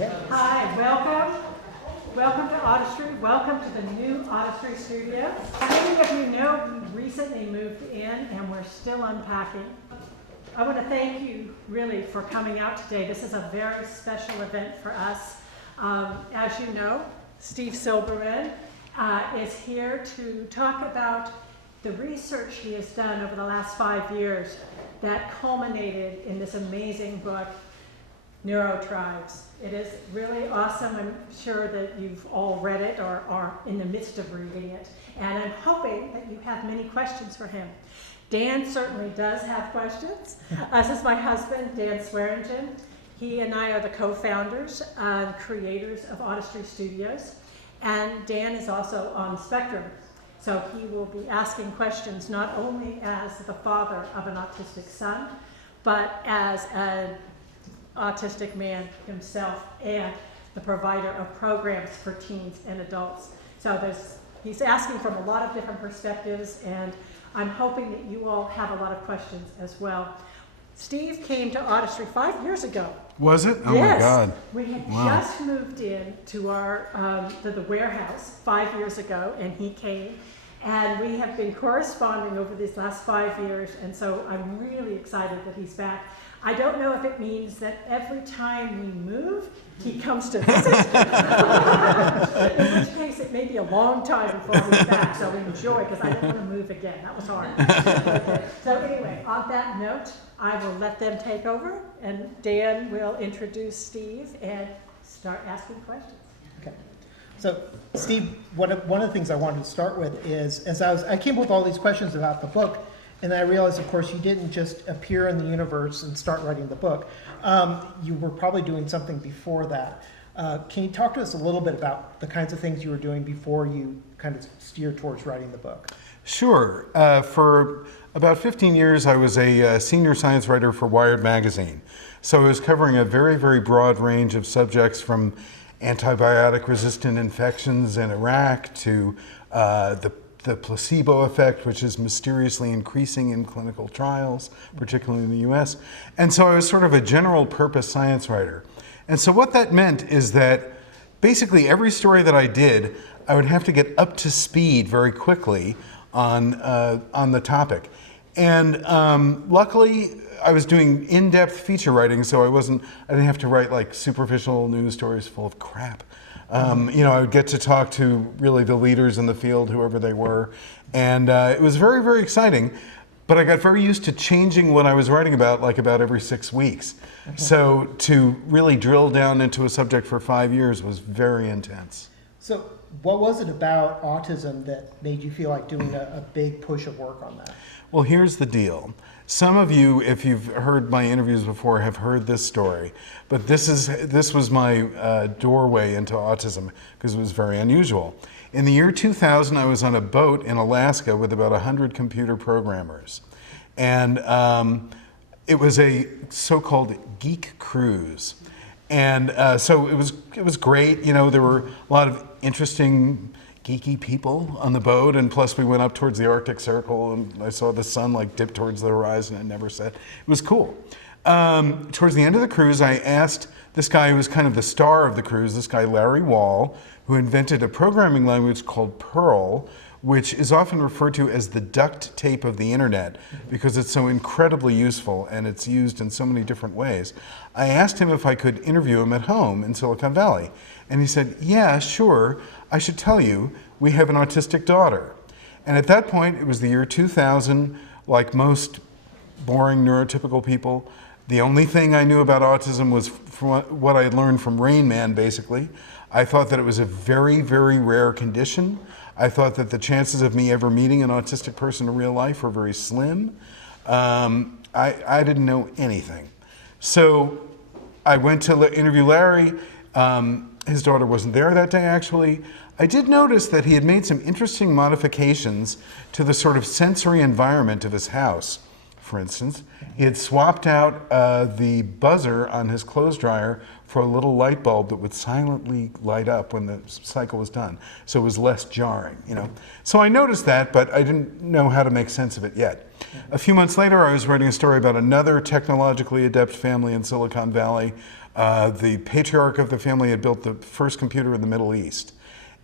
Hi, welcome. Welcome to Autistry. Welcome to the new Autistry Studios. Many of you know we recently moved in and we're still unpacking. I want to thank you really for coming out today. This is a very special event for us. As you know, Steve Silberman is here to talk about the research he has done over the last 5 years that culminated in this amazing book, NeuroTribes. It is really awesome. I'm sure that you've all read it or are in the midst of reading it. And I'm hoping that you have many questions for him. Dan certainly does have questions. This is my husband, Dan Swearingen. He and I are the co-founders and creators of Autistry Studios. And Dan is also on the spectrum. So he will be asking questions not only as the father of an autistic son, but as an autistic man himself and the provider of programs for teens and adults. So he's asking from a lot of different perspectives, and I'm hoping that you all have a lot of questions as well. Steve came to Autistry 5 years ago. Was it? Oh yes. My God. We had just moved in to our to the warehouse 5 years ago, and he came. And we have been corresponding over these last 5 years, and so I'm really excited that he's back. I don't know if it means that every time we move, he comes to visit. In which case, it may be a long time before he's back, so enjoy, because I don't want to move again. That was hard. Okay. So anyway, on that note, I will let them take over, and Dan will introduce Steve and start asking questions. Okay. So, Steve, one of the things I wanted to start with is, I came up with all these questions about the book, and I realized, of course, you didn't just appear in the universe and start writing the book. You were probably doing something before that. Can you talk to us a little bit about the kinds of things you were doing before you kind of steered towards writing the book? Sure. For about 15 years, I was a senior science writer for Wired magazine. So I was covering a very, very broad range of subjects, from antibiotic-resistant infections in Iraq to the placebo effect, which is mysteriously increasing in clinical trials, particularly in the US. And so I was sort of a general purpose science writer. And so what that meant is that basically every story that I did, I would have to get up to speed very quickly on the topic. And luckily, I was doing in-depth feature writing, so I didn't have to write like superficial news stories full of crap. I would get to talk to really the leaders in the field, whoever they were, and it was very, very exciting. But I got very used to changing what I was writing about, like about every 6 weeks. Okay. So to really drill down into a subject for 5 years was very intense. So what was it about autism that made you feel like doing a big push of work on that? Well, here's the deal. Some of you, if you've heard my interviews before, have heard this story. But this was my doorway into autism, because it was very unusual. In the year 2000, I was on a boat in Alaska with about 100 computer programmers. And it was a so-called geek cruise. And so it was great. You know, there were a lot of interesting geeky people on the boat, and plus we went up towards the Arctic Circle, and I saw the sun like dip towards the horizon and never set. It was cool. Towards the end of the cruise, I asked this guy who was kind of the star of the cruise, this guy Larry Wall, who invented a programming language called Perl, which is often referred to as the duct tape of the internet because it's so incredibly useful and it's used in so many different ways. I asked him if I could interview him at home in Silicon Valley, and he said, yeah, sure. I should tell you, we have an autistic daughter. And at that point, it was the year 2000, like most boring neurotypical people. The only thing I knew about autism was from what I had learned from Rain Man, basically. I thought that it was a very, very rare condition. I thought that the chances of me ever meeting an autistic person in real life were very slim. I didn't know anything. So I went to interview Larry. His daughter wasn't there that day, actually. I did notice that he had made some interesting modifications to the sort of sensory environment of his house. For instance, he had swapped out the buzzer on his clothes dryer for a little light bulb that would silently light up when the cycle was done, so it was less jarring, you know. So I noticed that, but I didn't know how to make sense of it yet. A few months later, I was writing a story about another technologically adept family in Silicon Valley The patriarch of the family had built the first computer in the Middle East.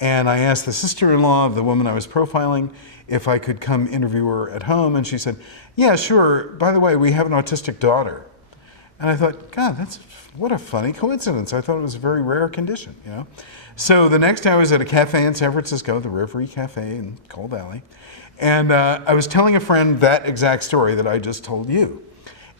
And I asked the sister-in-law of the woman I was profiling if I could come interview her at home, and she said, yeah, sure. By the way, we have an autistic daughter. And I thought, God, what a funny coincidence. I thought it was a very rare condition, you know? So the next day I was at a cafe in San Francisco, the Rivery Cafe in Coal Valley, and I was telling a friend that exact story that I just told you.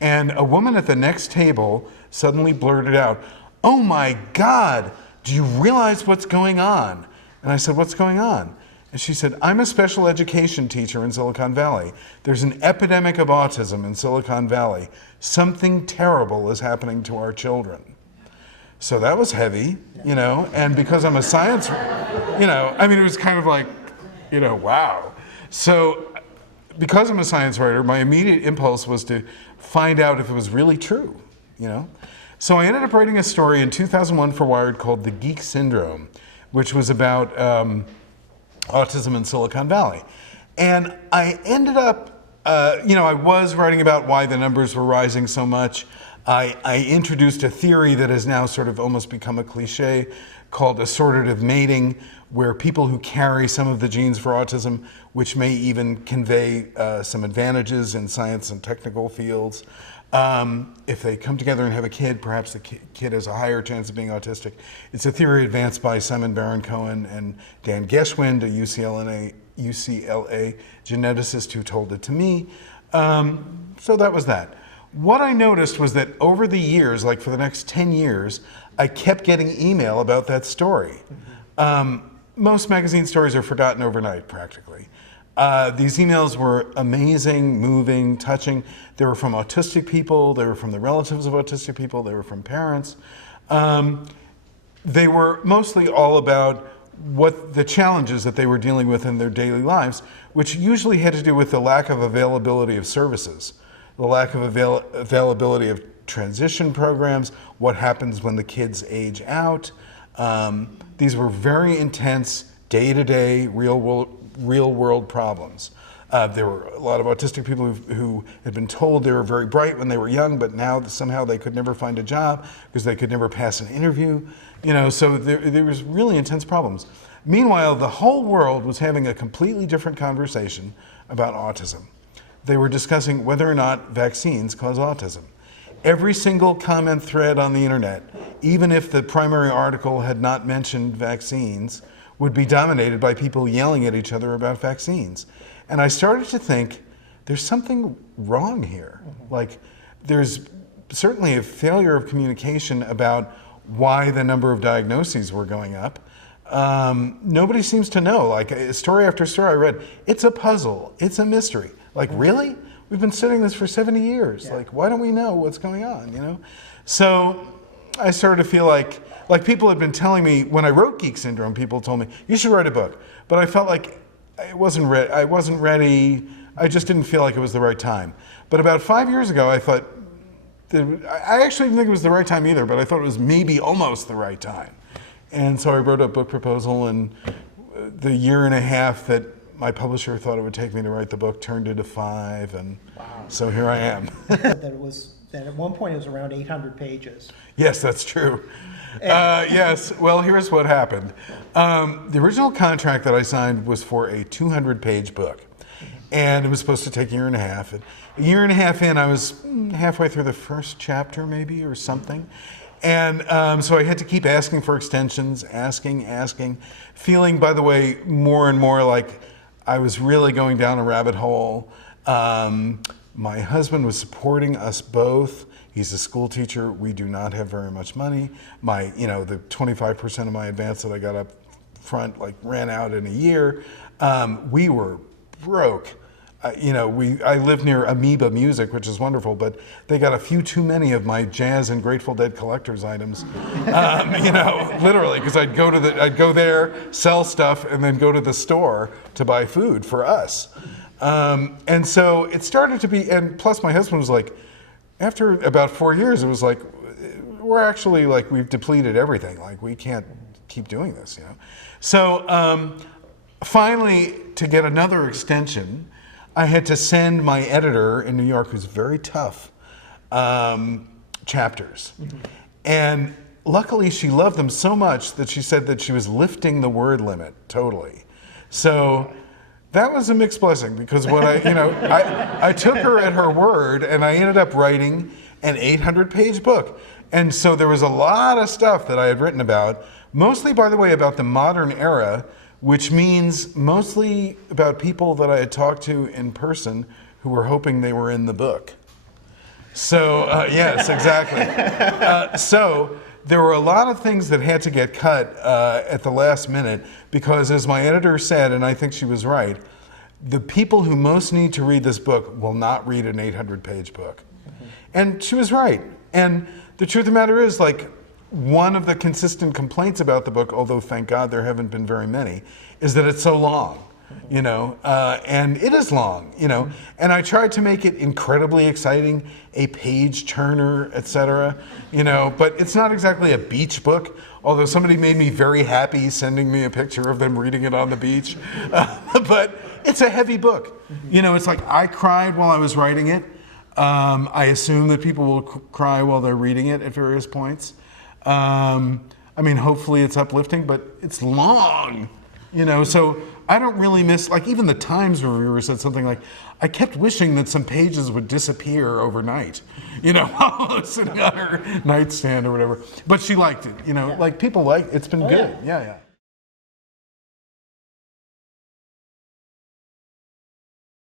And a woman at the next table suddenly blurted out, oh my God, do you realize what's going on? And I said, what's going on? And she said, I'm a special education teacher in Silicon Valley. There's an epidemic of autism in Silicon Valley. Something terrible is happening to our children. So that was heavy, you know, and because I'm a science, you know, I mean, it was kind of like, you know, wow. So because I'm a science writer, my immediate impulse was to find out if it was really true, you know. So I ended up writing a story in 2001 for Wired called The Geek Syndrome, which was about autism in Silicon Valley. And I ended up, you know, I was writing about why the numbers were rising so much. I introduced a theory that has now sort of almost become a cliche called assortative mating, where people who carry some of the genes for autism, which may even convey some advantages in science and technical fields, if they come together and have a kid, perhaps the kid has a higher chance of being autistic. It's a theory advanced by Simon Baron-Cohen and Dan Geschwind, a UCLA geneticist who told it to me. So that was that. What I noticed was that over the years, like for the next 10 years, I kept getting email about that story. Most magazine stories are forgotten overnight, practically. These emails were amazing, moving, touching. They were from autistic people, they were from the relatives of autistic people, they were from parents. They were mostly all about what the challenges that they were dealing with in their daily lives, which usually had to do with the lack of availability of services, the lack of availability of transition programs, what happens when the kids age out. These were very intense, day-to-day, real-world problems. There were a lot of autistic people who had been told they were very bright when they were young, but now somehow they could never find a job because they could never pass an interview. You know, so there was really intense problems. Meanwhile, the whole world was having a completely different conversation about autism. They were discussing whether or not vaccines cause autism. Every single comment thread on the internet, even if the primary article had not mentioned vaccines, would be dominated by people yelling at each other about vaccines. And I started to think, there's something wrong here. Like, there's certainly a failure of communication about why the number of diagnoses were going up. Nobody seems to know. Like, story after story I read, it's a puzzle, it's a mystery. Like, really? We've been studying this for 70 years. Yeah. Like, why don't we know what's going on, you know? So I started to feel like people had been telling me, when I wrote Geek Syndrome, people told me, you should write a book. But I felt like I wasn't ready. I just didn't feel like it was the right time. But about 5 years ago, I thought, I actually didn't think it was the right time either, but I thought it was maybe almost the right time. And so I wrote a book proposal, and the year and a half that my publisher thought it would take me to write the book turned into 5, and wow. So here I am. That at one point it was around 800 pages. Yes, that's true. Yes, well, here's what happened. The original contract that I signed was for a 200-page book, and it was supposed to take a year and a half. And a year and a half in, I was halfway through the first chapter, maybe, or something. And so I had to keep asking for extensions, asking, feeling, by the way, more and more like I was really going down a rabbit hole. My husband was supporting us both. He's a school teacher. We do not have very much money. The 25% of my advance that I got up front ran out in a year. We were broke. I live near Amoeba Music, which is wonderful, but they got a few too many of my jazz and Grateful Dead collector's items. Literally, because I'd go there, sell stuff, and then go to the store to buy food for us. And so it started to be, and plus my husband was like, after about 4 years, it was like, we're actually we've depleted everything. We can't keep doing this, you know. So finally, to get another extension, I had to send my editor in New York, who's very tough, chapters. Mm-hmm. And luckily she loved them so much that she said that she was lifting the word limit totally. So that was a mixed blessing, because what I took her at her word, and I ended up writing an 800-page book. And so there was a lot of stuff that I had written about, mostly, by the way, about the modern era, which means mostly about people that I had talked to in person who were hoping they were in the book. So, yes, exactly. So there were a lot of things that had to get cut at the last minute, because as my editor said, and I think she was right, the people who most need to read this book will not read an 800-page book. And she was right. And the truth of the matter is, like, one of the consistent complaints about the book, although thank God there haven't been very many, is that it's so long, and it is long, and I tried to make it incredibly exciting, a page turner, etc., but it's not exactly a beach book, although somebody made me very happy sending me a picture of them reading it on the beach, but it's a heavy book. It's like I cried while I was writing it. I assume that people will cry while they're reading it at various points. Hopefully it's uplifting, but it's long, so I don't really miss, like, even the Times reviewer said something like, I kept wishing that some pages would disappear overnight, while sitting on her nightstand or whatever. But she liked it, like, people like, it's been good. Yeah.